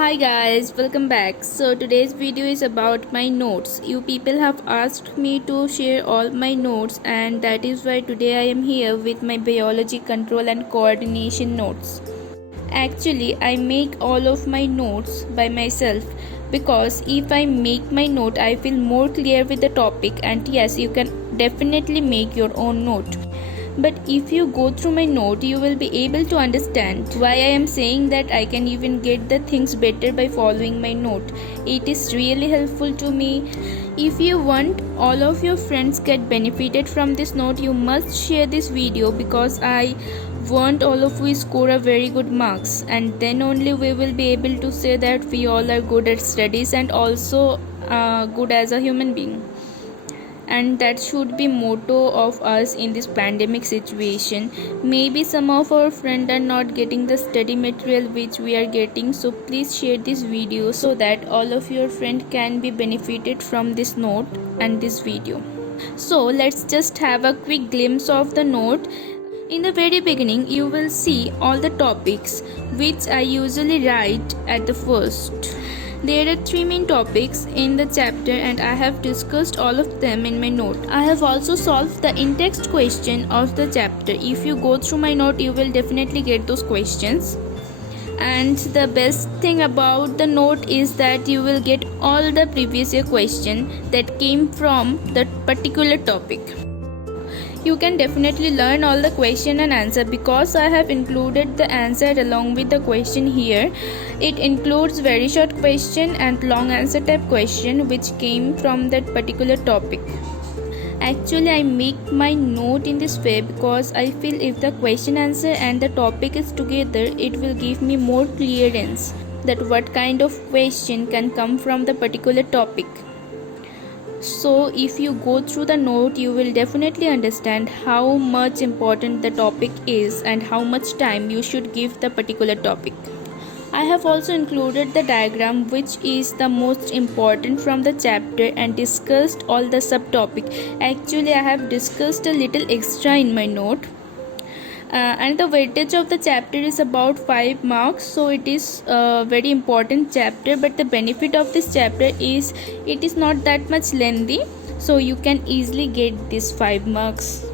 Hi guys, welcome back. So today's video is about my notes. You people have asked me to share all my notes, and that is why today I am here with my biology control and coordination notes. Actually, I make all of my notes by myself because if I make my note, I feel more clear with the topic, and yes, you can definitely make your own note. But if you go through my note, you will be able to understand why I am saying that I can even get the things better by following my note. It is really helpful to me. If you want all of your friends get benefited from this note, you must share this video because I want all of you score a very good marks, and then only we will be able to say that we all are good at studies and also good as a human being. And that should be motto of us in this pandemic situation. Maybe some of our friends are not getting the study material which we are getting, so please share this video so that all of your friends can be benefited from this note and this video. So let's just have a quick glimpse of the note. In the very beginning, you will see all the topics which I usually write at the first. There are three main topics in the chapter and I have discussed all of them in my note. I have also solved the in-text question of the chapter. If you go through my note, you will definitely get those questions. And the best thing about the note is that you will get all the previous year question that came from that particular topic. You can definitely learn all the question and answer because I have included the answer along with the question here. It includes very short question and long answer type question which came from that particular topic. Actually, I make my note in this way because I feel if the question answer and the topic is together, it will give me more clearance that what kind of question can come from the particular topic. So if you go through the note, you will definitely understand how much important the topic is and how much time you should give the particular topic. I have also included the diagram which is the most important from the chapter and discussed all the subtopic. Actually, I have discussed a little extra in my note. And the weightage of the chapter is about 5 marks, so it is a very important chapter, but the benefit of this chapter is it is not that much lengthy, so you can easily get these 5 marks.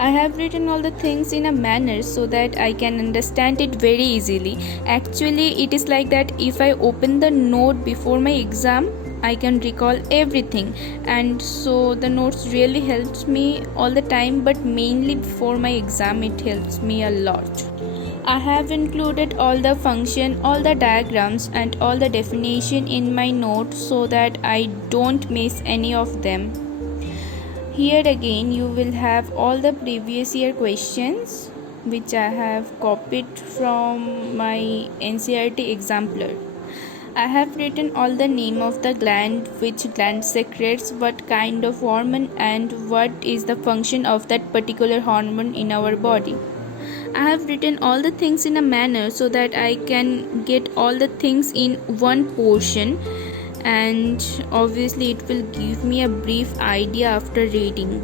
I have written all the things in a manner so that I can understand it very easily. Actually, it is like that if I open the note before my exam, I can recall everything, and so the notes really helps me all the time, but mainly before my exam it helps me a lot. I have included all the function, all the diagrams and all the definition in my note so that I don't miss any of them. Here again you will have all the previous year questions which I have copied from my NCERT exemplar. I have written all the name of the gland, which gland secretes what kind of hormone and what is the function of that particular hormone in our body. I have written all the things in a manner so that I can get all the things in one portion, and obviously it will give me a brief idea after reading.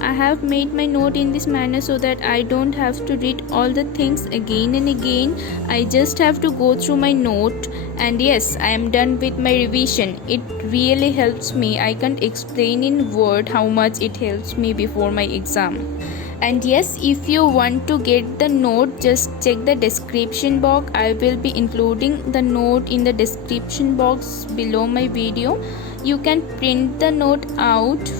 I have made my note in this manner so that I don't have to read all the things again and again. I just have to go through my note, and yes, I am done with my revision. It really helps me. I can't explain in word how much it helps me before my exam. And yes, if you want to get the note, just check the description box. I will be including the note in the description box below my video. You can print the note out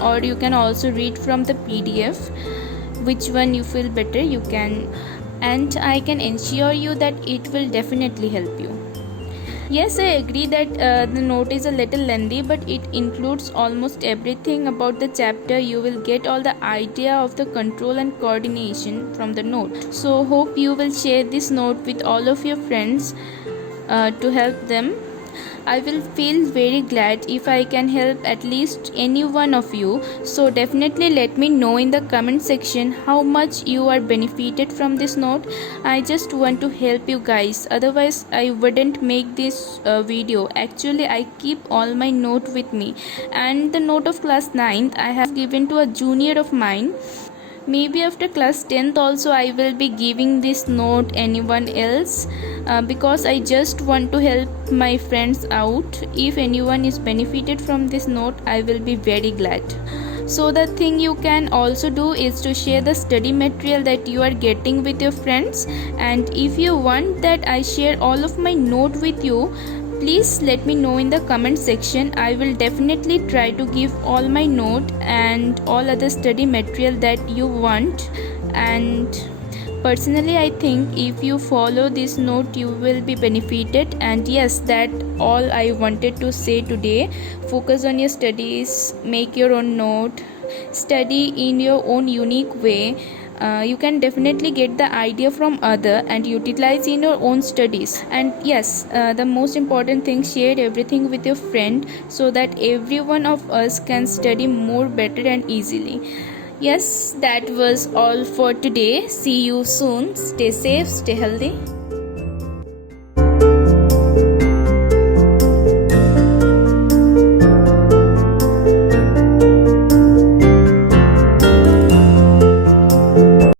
or you can also read from the PDF. Which one you feel better, you can, and I can ensure you that it will definitely help you. Yes, I agree that the note is a little lengthy, but it includes almost everything about the chapter. You will get all the idea of the control and coordination from the note. So hope you will share this note with all of your friends to help them. I will feel very glad if I can help at least any one of you. So definitely let me know in the comment section how much you are benefited from this note. I just want to help you guys. Otherwise, I wouldn't make this video. Actually, I keep all my note with me. And the note of class 9th I have given to a junior of mine. maybe after class 10th also I will be giving this note anyone else, because I just want to help my friends out. If anyone is benefited from this note, I will be very glad. So the thing you can also do is to share the study material that you are getting with your friends, and if you want that I share all of my note with you, please let me know in the comment section. I will definitely try to give all my note and all other study material that you want. And personally I think if you follow this note you will be benefited. And yes, that all I wanted to say today. Focus on your studies, make your own note, study in your own unique way. You can definitely get the idea from other and utilize in your own studies. And yes, the most important thing, share everything with your friend so that every one of us can study more better and easily. Yes, that was all for today. See you soon. Stay safe, stay healthy.